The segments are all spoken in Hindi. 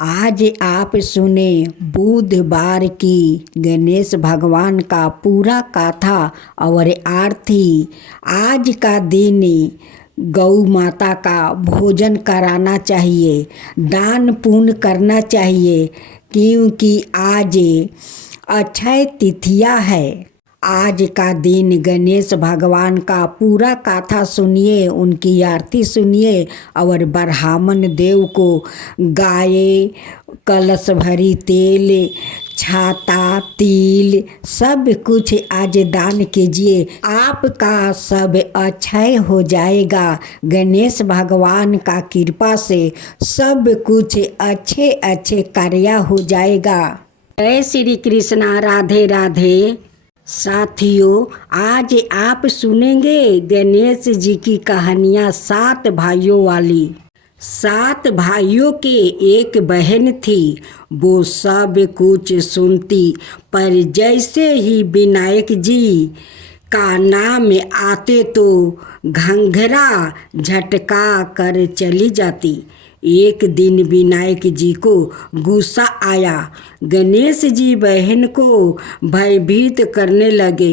आज आप सुने बुधवार की गणेश भगवान का पूरा कथा और आरती। आज का दिन गौ माता का भोजन कराना चाहिए, दान पुण्य करना चाहिए, क्योंकि आज अक्षय तृतीया है। आज का दिन गणेश भगवान का पूरा कथा सुनिए, उनकी आरती सुनिए और ब्राह्मण देव को गाय, कलश भरी तेल, छाता, तिल सब कुछ आज दान कीजिए। आपका सब अक्षय हो जाएगा। गणेश भगवान का कृपा से सब कुछ अच्छे अच्छे कार्य हो जाएगा। जय श्री कृष्णा, राधे राधे। साथियों, आज आप सुनेंगे गणेश जी की कहानियाँ 7 भाइयों वाली। 7 भाइयों के एक बहन थी। वो सब कुछ सुनती, पर जैसे ही विनायक जी का नाम आते तो घंघरा झटका कर चली जाती। एक दिन विनायक जी को गुस्सा आया। गणेश जी बहन को भयभीत करने लगे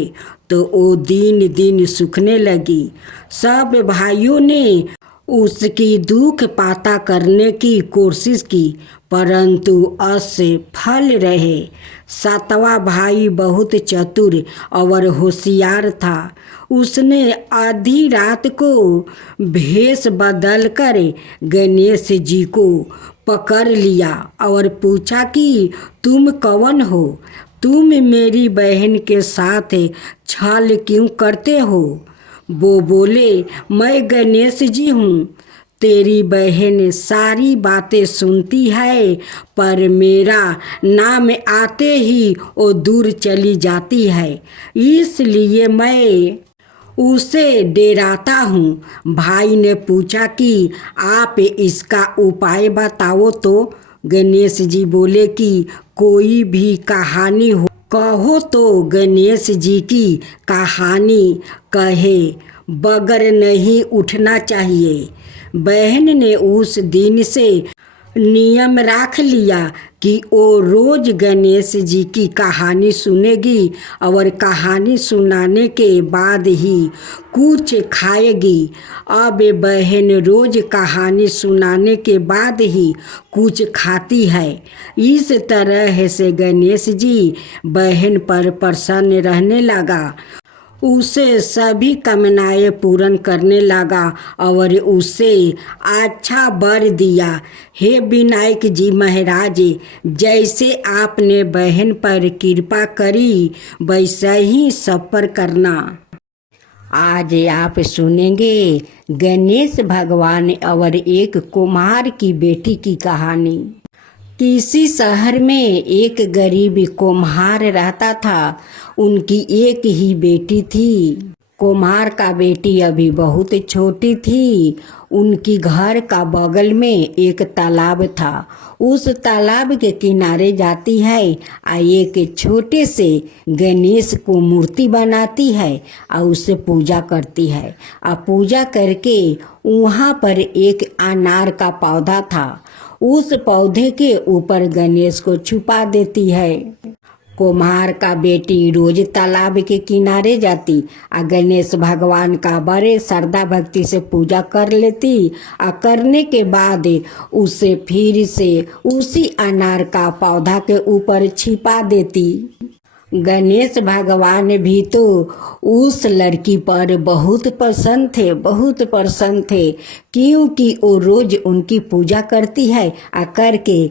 तो वो दिन दिन सूखने लगी। सब भाइयों ने उसकी दुख पाता करने की कोशिश की, परंतु असफल रहे। 7वां भाई बहुत चतुर और होशियार था। उसने आधी रात को भेष बदलकर गणेश जी को पकड़ लिया और पूछा कि तुम कौन हो? तुम मेरी बहन के साथ छल क्यों करते हो? वो बोले, मैं गणेश जी हूँ। तेरी बहन सारी बातें सुनती है, पर मेरा नाम आते ही वो दूर चली जाती है, इसलिए मैं उसे डराता हूँ। भाई ने पूछा कि आप इसका उपाय बताओ तो। गणेश जी बोले कि कोई भी कहानी हो कहो तो। गणेश जी की कहानी कहे बगैर नहीं उठना चाहिए। बहन ने उस दिन से नियम रख लिया कि वो रोज गणेश जी की कहानी सुनेगी और कहानी सुनाने के बाद ही कुछ खाएगी। अब बहन रोज कहानी सुनाने के बाद ही कुछ खाती है। इस तरह से गणेश जी बहन पर प्रसन्न रहने लगा, उसे सभी कामनाएं पूर्ण करने लगा और उसे अच्छा वर दिया। हे विनायक जी महाराज, जैसे आपने बहन पर कृपा करी वैसा ही सब पर करना। आज आप सुनेंगे गणेश भगवान और एक कुम्हार की बेटी की कहानी। किसी शहर में एक गरीब कुम्हार रहता था। उनकी एक ही बेटी थी। कुम्हार का बेटी अभी बहुत छोटी थी। उनकी घर का बगल में एक तालाब था। उस तालाब के किनारे जाती है और एक छोटे से गणेश को मूर्ति बनाती है और उससे पूजा करती है। और पूजा करके वहाँ पर एक अनार का पौधा था, उस पौधे के ऊपर गणेश को छुपा देती है। कुम्हार का बेटी रोज तालाब के किनारे जाती और गणेश भगवान का बड़े श्रद्धा भक्ति से पूजा कर लेती और करने के बाद उसे फिर से उसी अनार का पौधा के ऊपर छिपा देती। गणेश भगवान भी तो उस लड़की पर बहुत प्रसन्न थे, क्योंकि वो रोज उनकी पूजा करती है और करके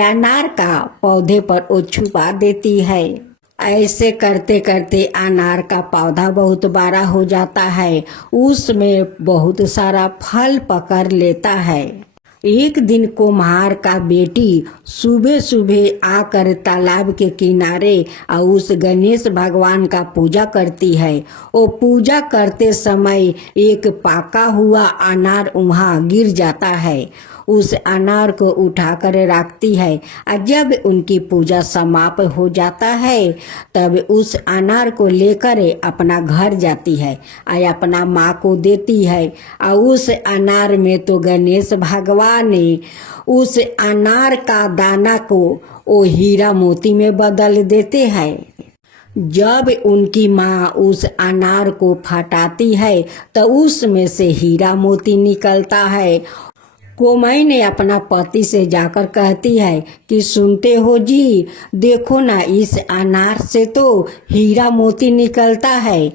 अनार का पौधे पर वो छुपा देती है। ऐसे करते करते अनार का पौधा बहुत बड़ा हो जाता है, उसमें बहुत सारा फल पकड़ लेता है। एक दिन कुम्हार का बेटी सुबह सुबह आकर तालाब के किनारे और उस गणेश भगवान का पूजा करती है। वो पूजा करते समय एक पाका हुआ अनार वहाँ गिर जाता है। उस अनार को उठाकर रखती है और जब उनकी पूजा समाप्त हो जाता है तब उस अनार को लेकर अपना घर जाती है और अपना माँ को देती है। और उस अनार में तो गणेश भगवान ने उस अनार का दाना को वो हीरा मोती में बदल देते हैं। जब उनकी माँ उस अनार को फटाती है तो उसमें से हीरा मोती निकलता है। कोमई ने अपना पति से जाकर कहती है कि सुनते हो जी, देखो ना इस अनार से तो हीरा मोती निकलता है।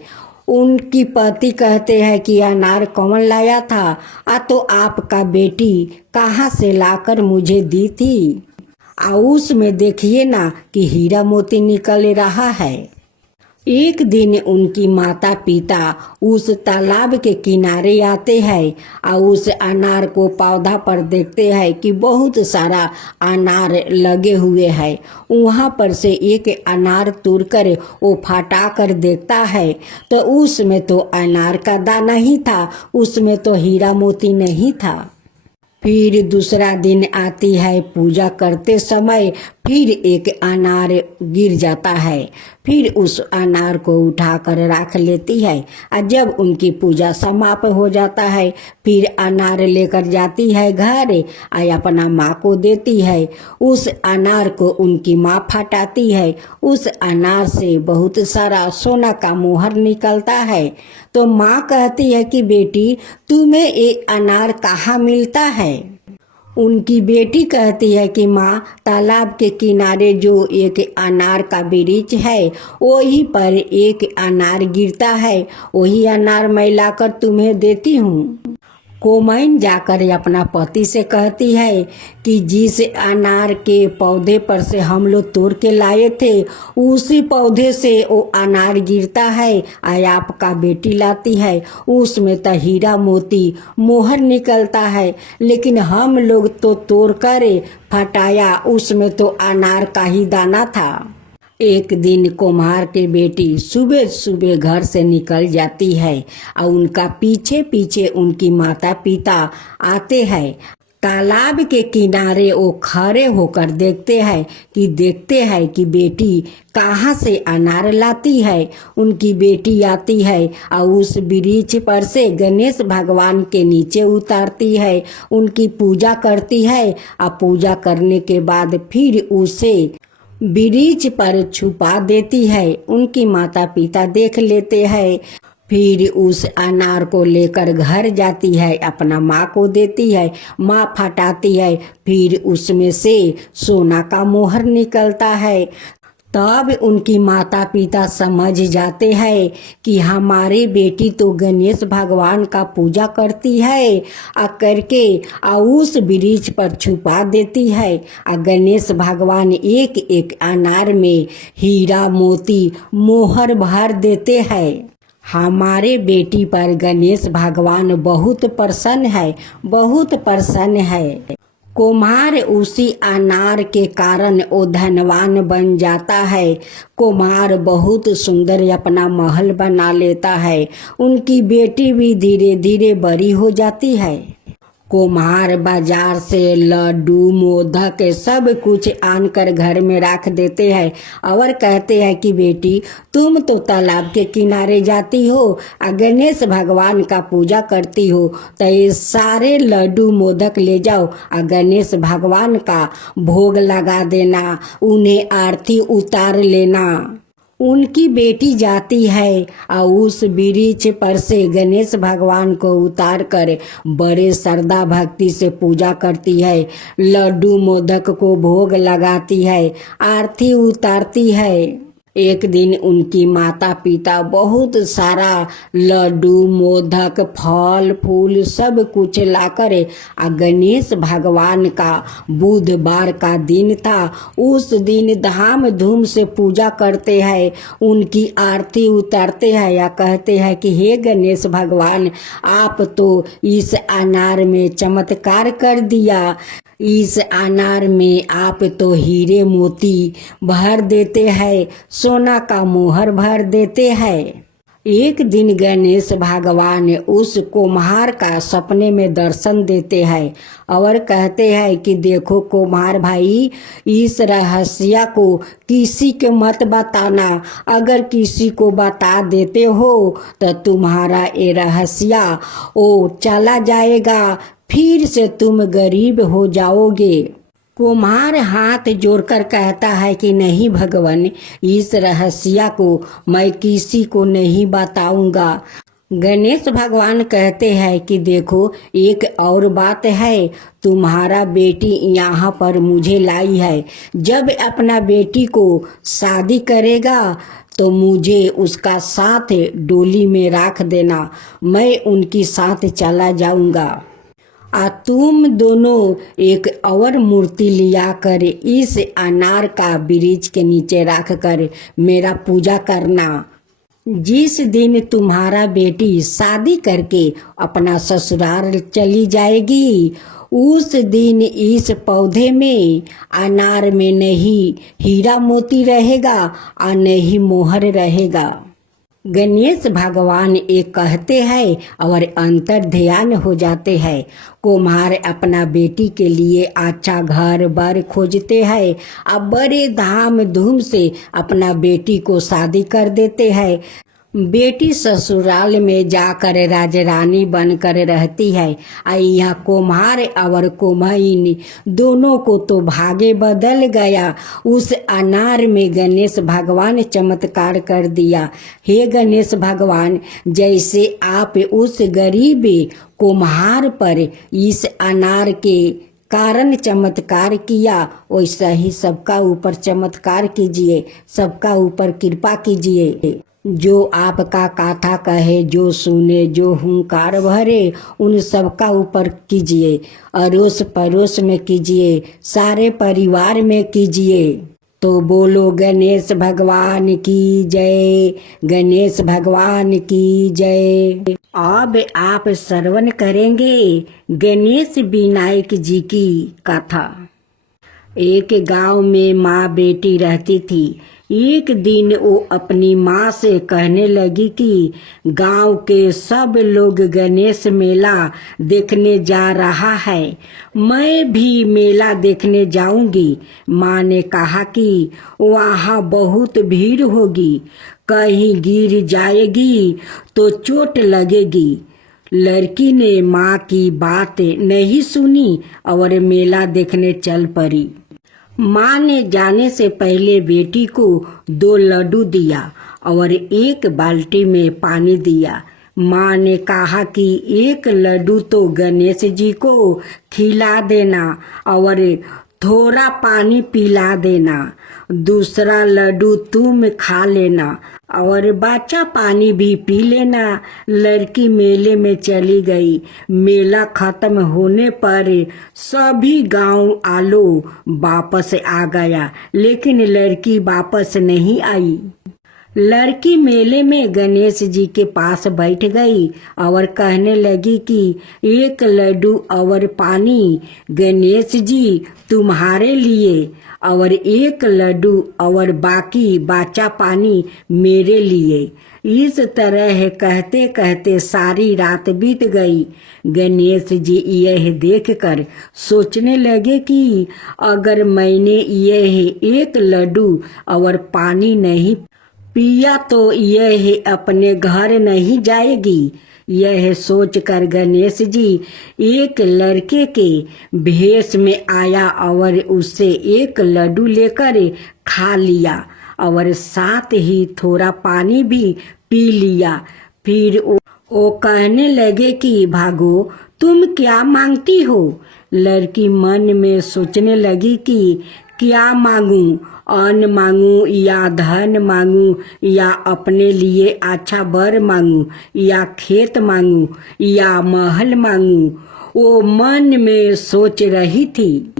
उनकी पति कहते हैं कि अनार कौन लाया था? तो आपका बेटी कहाँ से लाकर मुझे दी थी। उसमें देखिए ना कि हीरा मोती निकल रहा है। एक दिन उनकी माता पिता उस तालाब के किनारे आते हैं और उस अनार को पौधा पर देखते हैं कि बहुत सारा अनार लगे हुए हैं। वहाँ पर से एक अनार तोड़कर वो फटा कर देखता है तो उसमें तो अनार का दाना ही था, उसमें तो हीरा मोती नहीं था। फिर दूसरा दिन आती है, पूजा करते समय फिर एक अनार गिर जाता है। फिर उस अनार को उठाकर रख लेती है और जब उनकी पूजा समाप्त हो जाता है फिर अनार लेकर जाती है घर और अपना माँ को देती है। उस अनार को उनकी माँ फटाती है। उस अनार से बहुत सारा सोना का मोहर निकलता है। तो माँ कहती है कि बेटी, तुम्हें एक अनार कहाँ मिलता है? उनकी बेटी कहती है कि माँ, तालाब के किनारे जो एक अनार का वृक्ष है वहीं पर एक अनार गिरता है, वही अनार मैं लाकर तुम्हें देती हूँ। कोमैन जाकर अपना पति से कहती है कि जिस अनार के पौधे पर से हम लोग तोड़ के लाए थे उसी पौधे से वो अनार गिरता है और आपका बेटी लाती है, उसमें तो हीरा मोती मोहर निकलता है, लेकिन हम लोग तो तोड़ कर फटाया, उसमें तो अनार का ही दाना था। एक दिन कुम्हार की बेटी सुबह सुबह घर से निकल जाती है और उनका पीछे पीछे उनकी माता पिता आते हैं। तालाब के किनारे वो खड़े होकर देखते हैं कि बेटी कहाँ से अनार लाती है। उनकी बेटी आती है और उस वृक्ष पर से गणेश भगवान के नीचे उतारती है, उनकी पूजा करती है और पूजा करने के बाद फिर उसे वृक्ष पर छुपा देती है। उनकी माता पिता देख लेते हैं। फिर उस अनार को लेकर घर जाती है, अपना माँ को देती है, माँ फटाती है, फिर उसमें से सोना का मोहर निकलता है। तब उनकी माता पिता समझ जाते हैं कि हमारी बेटी तो गणेश भगवान का पूजा करती है करके उस वृक्ष पर छुपा देती है। गणेश भगवान एक एक अनार में हीरा मोती मोहर भर देते हैं। हमारे बेटी पर गणेश भगवान बहुत प्रसन्न है। कुम्हार उसी अनार के कारण वो धनवान बन जाता है। कुम्हार बहुत सुंदर अपना महल बना लेता है। उनकी बेटी भी धीरे धीरे बड़ी हो जाती है। कुम्हार बाजार से लड्डू मोदक सब कुछ आनकर घर में रख देते हैं और कहते हैं कि बेटी, तुम तो तालाब के किनारे जाती हो और गणेश भगवान का पूजा करती हो, तो ये सारे लड्डू मोदक ले जाओ और गणेश भगवान का भोग लगा देना, उन्हें आरती उतार लेना। उनकी बेटी जाती है और उस वृक्ष पर से गणेश भगवान को उतार कर बड़े श्रद्धा भक्ति से पूजा करती है, लड्डू मोदक को भोग लगाती है, आरती उतारती है। एक दिन उनकी माता पिता बहुत सारा लड्डू मोदक फल फूल सब कुछ लाकर गणेश भगवान का बुधवार का दिन था, उस दिन धाम धूम से पूजा करते हैं, उनकी आरती उतारते हैं या कहते हैं कि हे गणेश भगवान, आप तो इस अनार में चमत्कार कर दिया, इस अनार में आप तो हीरे मोती भर देते हैं, सोना का मोहर भर देते हैं। एक दिन गणेश भगवान उस कुम्हार का सपने में दर्शन देते हैं और कहते हैं कि देखो कुम्हार भाई, इस रहस्य को किसी को मत बताना। अगर किसी को बता देते हो तो तुम्हारा ये रहस्य चला जाएगा, फिर से तुम गरीब हो जाओगे। कुम्हार हाथ जोड़कर कहता है कि नहीं भगवान, इस रहस्य को मैं किसी को नहीं बताऊंगा। गणेश भगवान कहते हैं कि देखो एक और बात है, तुम्हारा बेटी यहाँ पर मुझे लाई है। जब अपना बेटी को शादी करेगा तो मुझे उसका साथ डोली में रख देना, मैं उनकी साथ चला जाऊंगा। तुम दोनों एक और मूर्ति लिया कर इस अनार का वृक्ष के नीचे रख कर मेरा पूजा करना। जिस दिन तुम्हारा बेटी शादी करके अपना ससुराल चली जाएगी, उस दिन इस पौधे में अनार में नहीं हीरा मोती रहेगा और नहीं मोहर रहेगा। गणेश भगवान एक कहते हैं और अंतर ध्यान हो जाते हैं। कुम्हार अपना बेटी के लिए अच्छा घर बार खोजते हैं और बड़े धाम धूम से अपना बेटी को शादी कर देते हैं। बेटी ससुराल में जाकर राजरानी बनकर रहती है। यहाँ कुम्हार और कुम्हारिनी दोनों को तो भाग्य बदल गया। उस अनार में गणेश भगवान चमत्कार कर दिया। हे गणेश भगवान, जैसे आप उस गरीब कुम्हार पर इस अनार के कारण चमत्कार किया, वैसा ही सबका ऊपर चमत्कार कीजिए, सबका ऊपर कृपा कीजिए। जो आपका कथा कहे, जो सुने, जो हुंकार भरे, उन सबका ऊपर कीजिए, अड़ोस पड़ोस में कीजिए, सारे परिवार में कीजिए। तो बोलो गणेश भगवान की जय, गणेश भगवान की जय। अब आप श्रवण करेंगे गणेश विनायक जी की कथा। एक गांव में माँ बेटी रहती थी। एक दिन वो अपनी माँ से कहने लगी कि गांव के सब लोग गणेश मेला देखने जा रहा है, मैं भी मेला देखने जाऊंगी। माँ ने कहा कि वहाँ बहुत भीड़ होगी, कहीं गिर जाएगी तो चोट लगेगी। लड़की ने माँ की बात नहीं सुनी और मेला देखने चल पड़ी। माँ ने जाने से पहले बेटी को 2 लड्डू दिया और 1 बाल्टी में पानी दिया। माँ ने कहा कि 1 लड्डू तो गणेश जी को खिला देना और थोड़ा पानी पिला देना, दूसरा लड्डू तुम खा लेना और बचा पानी भी पी लेना। लड़की मेले में चली गई। मेला खत्म होने पर सभी गांव आलो वापस आ गया, लेकिन लड़की वापस नहीं आई। लड़की मेले में गणेश जी के पास बैठ गई और कहने लगी कि 1 लड्डू और पानी गणेश जी तुम्हारे लिए और 1 लड्डू और बाकी बचा पानी मेरे लिए। इस तरह कहते कहते सारी रात बीत गई। गणेश जी यह देखकर सोचने लगे कि अगर मैंने यह 1 लड्डू और पानी नहीं पिया तो यह अपने घर नहीं जाएगी। यह सोचकर गणेश जी एक लड़के के भेष में आया और उससे 1 लड्डू लेकर खा लिया और साथ ही थोड़ा पानी भी पी लिया। फिर वो कहने लगे कि भागो, तुम क्या मांगती हो? लड़की मन में सोचने लगी कि क्या मांगूं, अन्न मांगूं या धन मांगूं या अपने लिए अच्छा वर मांगूं या खेत मांगूं या महल मांगूं। वो मन में सोच रही थी।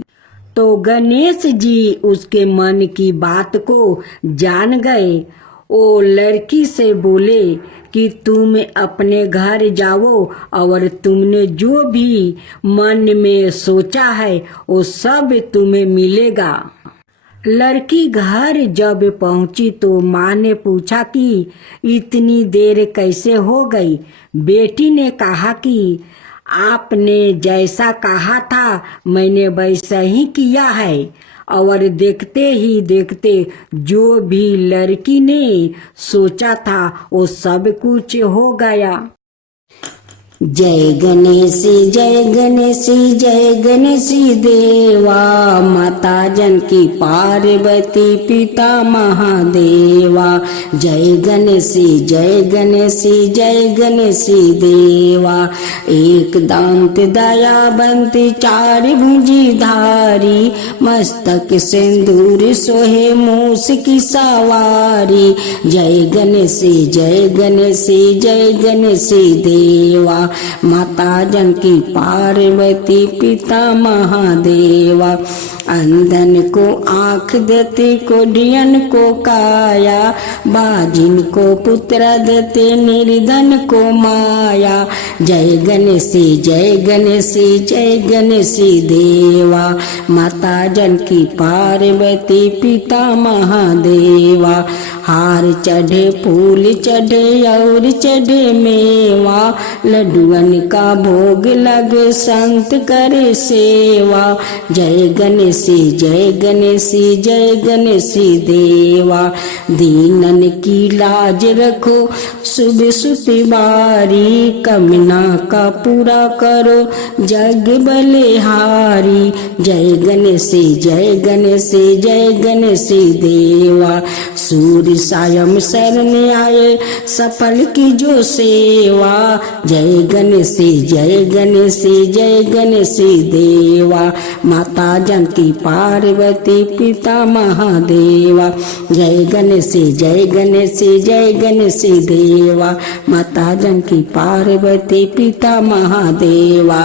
तो गणेश जी उसके मन की बात को जान गए। वो लड़की से बोले कि तुम अपने घर जाओ और तुमने जो भी मन में सोचा है वो सब तुम्हें मिलेगा। लड़की घर जब पहुंची तो माँ ने पूछा कि इतनी देर कैसे हो गई। बेटी ने कहा कि आपने जैसा कहा था मैंने वैसा ही किया है। और देखते ही देखते जो भी लड़की ने सोचा था वो सब कुछ हो गया। जय गणेश जय गणेश जय गणेश देवा, माता जानकी पार्वती पिता महादेवा। जय गणेश जय गणेश जय गणेश देवा। एक दांत दयावंत चार भुजी धारी, मस्तक सिंदूर सोहे मूस की सवारी। जय गणेश जय गणेश जय गणेश देवा, माता जानकी पार्वती पिता महादेवा। अंधन को आँख देते कोढ़ियन को काया, बाजिन को पुत्र देते निर्धन को माया। जय गणेश जय गणेश जय गणेश देवा, माता जानकी पार्वती पिता महादेवा। हार चढ़े फूल चढ़े और चढ़े मेवा, लड्डुअन का भोग लगे संत करे सेवा। जय गणेश जय गणेश जय गणेश देवा, दीनन की लाज रखो सुबह सुतिवारी। कमना का पूरा करो जग बलिहारी। जय गणेश जय गणेश जय गणेश देवा, सूर्य सायं शरण आए सफल की जो सेवा। जय गणेश जय गणेश जय गणेश देवा, माता जानकी पार्वती पिता महादेवा। जय गणेश जय गणेश जय गणेश देवा, माता जानकी पार्वती पिता महादेवा।